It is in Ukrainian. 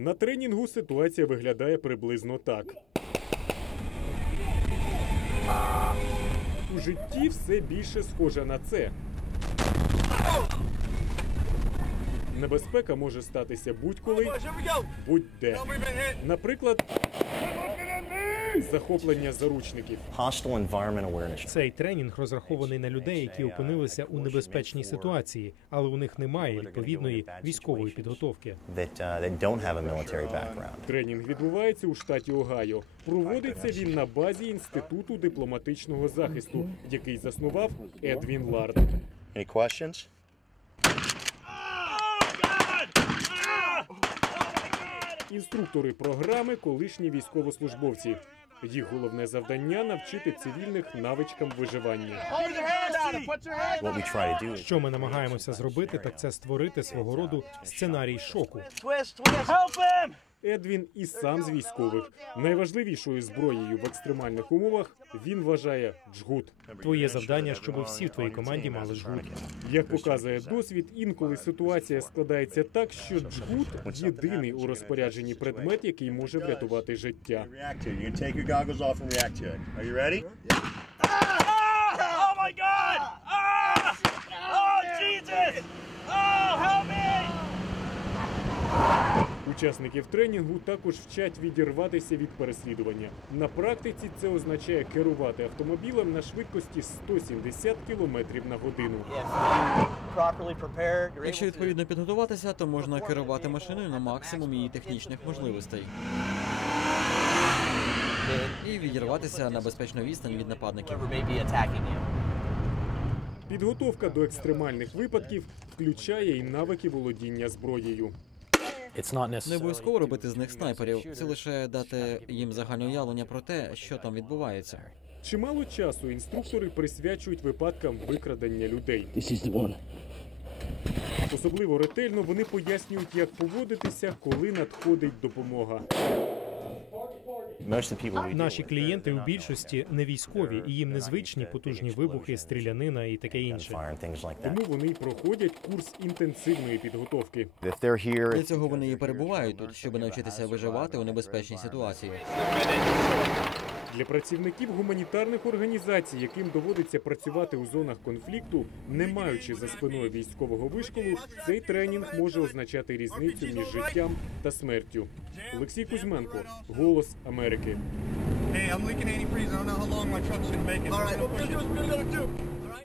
На тренінгу ситуація виглядає приблизно так. У житті все більше схоже на це. Небезпека може статися будь-коли, будь-де. Наприклад, захоплення заручників. Цей тренінг розрахований на людей, які опинилися у небезпечній ситуації, але у них немає відповідної військової підготовки. Uh. Тренінг відбувається у штаті Огайо. Проводиться він на базі інституту дипломатичного захисту, який заснував Едвін Лард. Any questions? Інструктори програми колишні військовослужбовці. Їх головне завдання навчити цивільних навичкам виживання. Що ми намагаємося зробити, так це створити свого роду сценарій шоку. Едвін і сам з військових. Найважливішою зброєю в екстремальних умовах він вважає джгут. Твоє завдання, щоб всі в твоїй команді мали жгут. Як показує досвід, інколи ситуація складається так, що джгут єдиний у розпорядженні предмет, який може врятувати життя. Учасників тренінгу також вчать відірватися від переслідування. На практиці це означає керувати автомобілем на швидкості 170 км на годину. Якщо відповідно підготуватися, то можна керувати машиною на максимум її технічних можливостей. І відірватися на безпечну відстань від нападників. Підготовка до екстремальних випадків включає і навики володіння зброєю. Не обов'язково робити з них снайперів. Це лише дати їм загальне уявлення про те, що там відбувається. Чимало часу інструктори присвячують випадкам викрадення людей. Особливо ретельно вони пояснюють, як поводитися, коли надходить допомога. Наші клієнти у більшості не військові, і їм незвичні потужні вибухи, стрілянина і таке інше. Тому вони проходять курс інтенсивної підготовки. Для цього вони і перебувають тут, щоб навчитися виживати у небезпечній ситуації. Для працівників гуманітарних організацій, яким доводиться працювати у зонах конфлікту, не маючи за спиною військового вишколу, цей тренінг може означати різницю між життям та смертю. Олексій Кузьменко, Голос Америки. Hey, I'm leaking antifreeze. I don't know how long my truck's gonna make it. All right, what